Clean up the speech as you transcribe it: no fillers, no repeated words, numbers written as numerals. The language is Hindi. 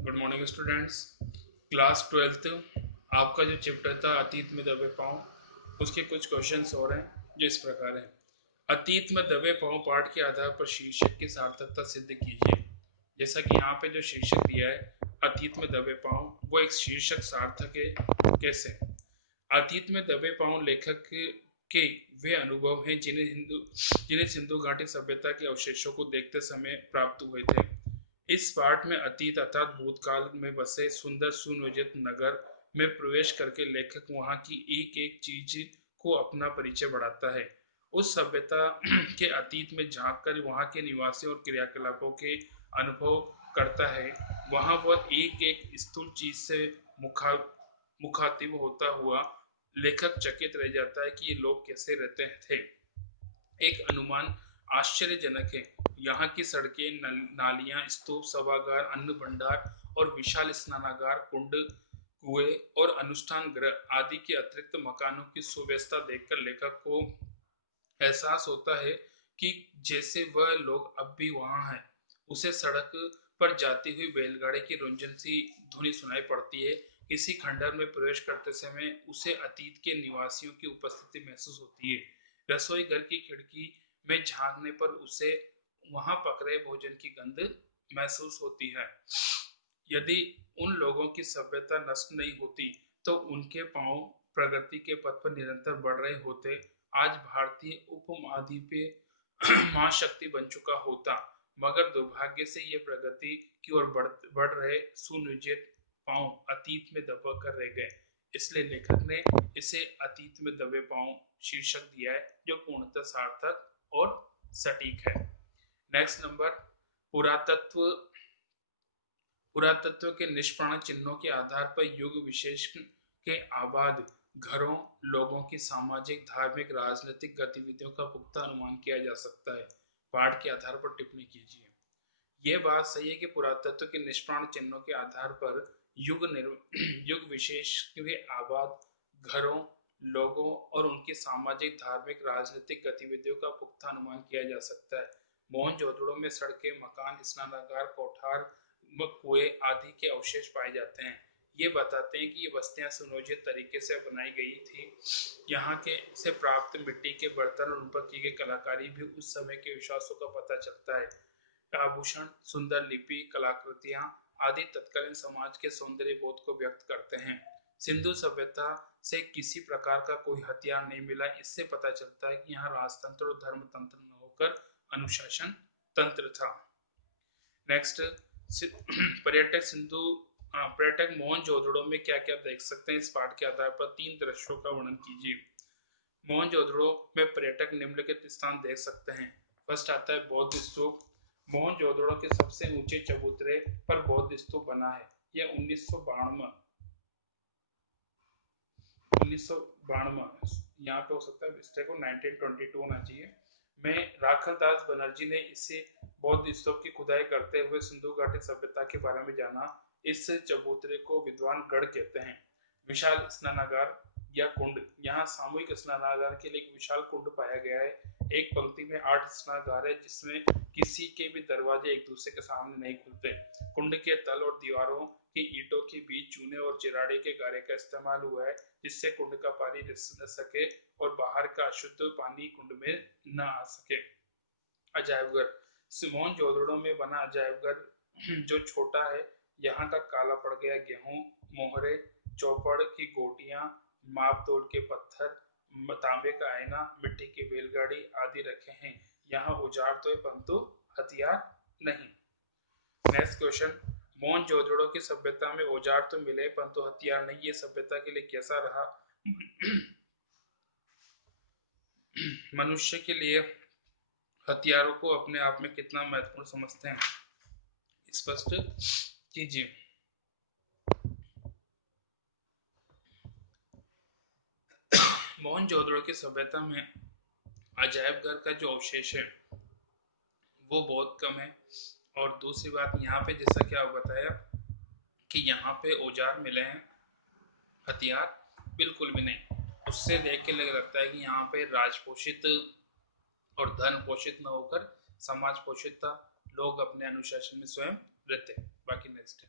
Good morning students. Class 12th आपका जो चैप्टर था अतीत में दबे पाँव, उसके कुछ क्वेश्चंस और हैं जो इस प्रकार हैं। अतीत में दबे पाँव पाठ के आधार पर शीर्षक की सार्थकता सिद्ध कीजिए। जैसा कि यहाँ पे जो शीर्षक दिया है अतीत में दबे पाँव, वो एक शीर्षक सार्थक है। कैसे? अतीत में दबे पाँव लेखक के वे अनुभव हैं जिन्हें सिंधु घाटी सभ्यता के अवशेषों को देखते समय प्राप्त हुए थे। इस पाठ में अतीत अर्थात भूतकाल में बसे सुंदर सुनियोजित नगर में प्रवेश करके लेखक वहां की एक एक चीज को अपना परिचय बढ़ाता है। उस सभ्यता के अतीत में झांककर वहां के निवासियों और क्रियाकलापों के अनुभव करता है। वहां वह एक एक स्थूल चीज से मुखातिब होता हुआ लेखक चकित रह जाता है कि ये लोग कैसे रहते थे। एक अनुमान आश्चर्यजनक है। यहाँ की सड़कें, नालियां, स्तूप, सभागार, अन्न भंडार और विशाल स्नानागार, कुंड, कुएं और अनुष्ठान गृह आदि के अतिरिक्त मकानों की सुव्यवस्था देखकर लेखक को एहसास होता है कि जैसे वह लोग अब भी वहां हैं। उसे सड़क पर जाती हुई बैलगाड़ी की रुंझुन सी धुनी सुनाई पड़ती है। किसी खंडहर में प्रवेश करते समय उसे अतीत के निवासियों की उपस्थिति महसूस होती है। रसोई घर की खिड़की में झांकने पर उसे वहां पक रहे भोजन की गंध महसूस होती है। यदि उन लोगों की सभ्यता नष्ट नहीं होती तो उनके पांव प्रगति के पथ पर निरंतर बढ़ रहे होते। आज भारतीय उपमहाद्वीपीय महाशक्ति बन चुका होता, मगर दुर्भाग्य से ये प्रगति की ओर बढ़ रहे सुनियोजित पांव अतीत में दबा कर रह गए। इसलिए लेखक ने इसे अतीत में दबे पांव शीर्षक दिया है, जो पूर्णतः सार्थक और सटीक है। नेक्स्ट नंबर, पुरातत्व पुरातत्व के निष्प्राण चिन्हों के आधार पर युग विशेष के आबाद घरों, लोगों की सामाजिक, धार्मिक, राजनीतिक गतिविधियों का पुख्ता अनुमान किया जा सकता है। पाठ के आधार पर टिप्पणी कीजिए। यह बात सही है कि पुरातत्व के निष्प्राण चिन्हों के आधार पर युग विशेष के आबाद घरों, लोगों और उनकी सामाजिक, धार्मिक, राजनीतिक गतिविधियों का पुख्ता अनुमान किया जा सकता है। मोहनजोदड़ो में सड़कें, मकान, स्नानागार, कोठार, कुएं आदि के अवशेष पाए जाते हैं। ये बताते हैं कि ये बस्तियां सुनियोजित तरीके से बनाई गई थी। यहाँ के से प्राप्त मिट्टी के बर्तन और उन पर की गई कलाकारी भी उस समय के विश्वासों का पता चलता है। आभूषण, सुंदर लिपि, कलाकृतियां आदि तत्कालीन समाज के सौंदर्य बोध को व्यक्त करते हैं। सिंधु सभ्यता से किसी प्रकार का कोई हथियार नहीं मिला। इससे पता चलता है कि यहाँ राजतंत्र और धर्मतंत्र न होकर अनुशासन तंत्र था। नेक्स्ट, पर्यटक मोहनजोदड़ो में क्या क्या देख सकते हैं। इस पाठ के आधार पर 3 दृश्यों का वर्णन कीजिए। मोहनजोदड़ो में पर्यटक निम्नलिखित स्थान देख सकते हैं। फर्स्ट आता है बौद्ध स्तूप। मोहनजोदड़ो के सबसे ऊंचे चबूतरे पर बौद्ध स्तूप बना है। यह 1992 यहाँ पे हो सकता है, मिस्टेक को 1922 होना चाहिए, में राखलदास बनर्जी ने इसे बौद्ध स्तूप की खुदाई करते हुए सिंधु घाटी सभ्यता के बारे में जाना। इस चबूतरे को विद्वान गढ़ कहते हैं। विशाल स्नानागार या कुंड, यहाँ सामूहिक स्नानागार के लिए एक विशाल कुंड पाया गया है। एक पंक्ति में 8 स्नानागार है, जिसमें किसी के भी दरवाजे एक दूसरे के सामने नहीं खुलते। कुंड के तल और दीवारों की ईंटों के बीच चूने और चिराड़े के गारे का इस्तेमाल हुआ है, जिससे कुंड का पानी रिस न सके और बाहर का अशुद्ध पानी कुंड में न आ सके। अजायबघर, मोहनजोदड़ो में बना अजायबघर जो छोटा है, यहाँ का काला पड़ गया गेहूं, मोहरे, चौपड़ की गोटियां, मापतोल के पत्थर, तांबे का आईना, मिट्टी की बैलगाड़ी आदि रखे हैं। यहाँ औजार तो है परंतु हथियार नहीं। नेक्स्ट क्वेश्चन, मोहनजोदड़ो की सभ्यता में औजार तो मिले परंतु हथियार नहीं। ये सभ्यता के लिए कैसा रहा? मनुष्य के लिए हथियारों को अपने आप में कितना महत्वपूर्ण समझते हैं, स्पष्ट कीजिए। मोहनजोदड़ो की सभ्यता में अजायबघर का जो अवशेष है वो बहुत कम है। और दूसरी बात, यहाँ पे जैसा कि आप बताया कि यहाँ पे औजार मिले हैं, हथियार बिल्कुल भी नहीं। उससे देख के लगता है कि यहाँ पे राजपोषित और धन पोषित न होकर समाज पोषित था। लोग अपने अनुशासन में स्वयं रहते। बाकी नेक्स्ट